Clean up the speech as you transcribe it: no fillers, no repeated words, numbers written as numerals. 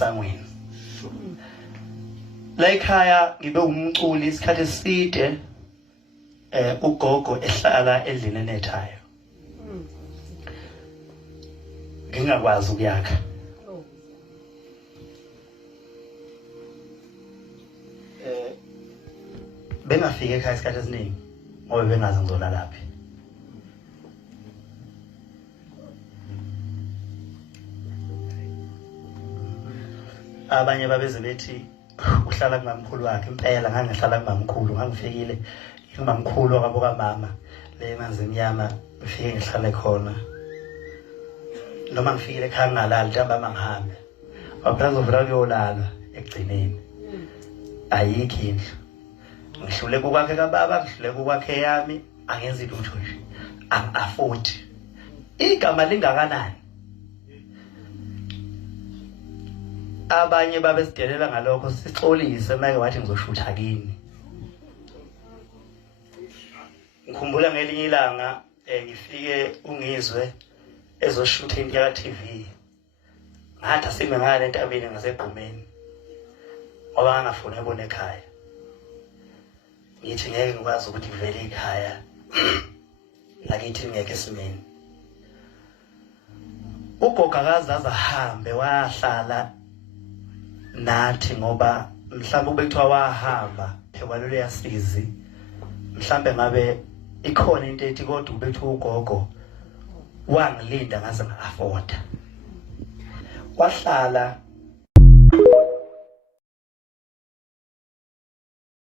eSangweni. La ekhaya ngibe umculi isikhathi eside ugogo ehlala endlini enethayo. Ngingakwazi ukuyakha. Bengafika ekhaya isikhathi esiningi ngoba bengazi ngizolala laphi. Abanye babeze bethi uhlala kumamkhulu wakhe impela ngangihlala kumamkhulu ngangifikile kumamkhulu wakabo kamama le manzi emnyama ngifike ngihlale khona noma ngifikile ekhaya ngalala ntambama ngihambe waphela ngizovela kuyolala ekugcineni ayikho indlu ngihlule kukwakhe kababa ngihlule kukwakhe yami angenzi lutho nje afford igama lingakanani. Abanye babesidelela ngalokho sixolise manje wathi ngizoshutha kini. Ngikhumbula ngelinye ilanga ngifike ungizwe ezoshutha into ya TV. Ngathi asime ngale entabeni ngaseGqumeni. Ngoba ngangafuna ebone ekhaya. Ngithi ngeke ngikwazi ukuthi ngivele ekhaya. Lakithi ngeke esimeni. Ugogo akazaza hambe wahlala nathi ngoba mhlawumbe ubekuthiwa wahamba phekwalela yasizi mhlawumbe ngabe ikhona into ethi kodwa ubekuthiwa ugogo wangilinda ngaze nga-afforda wahlala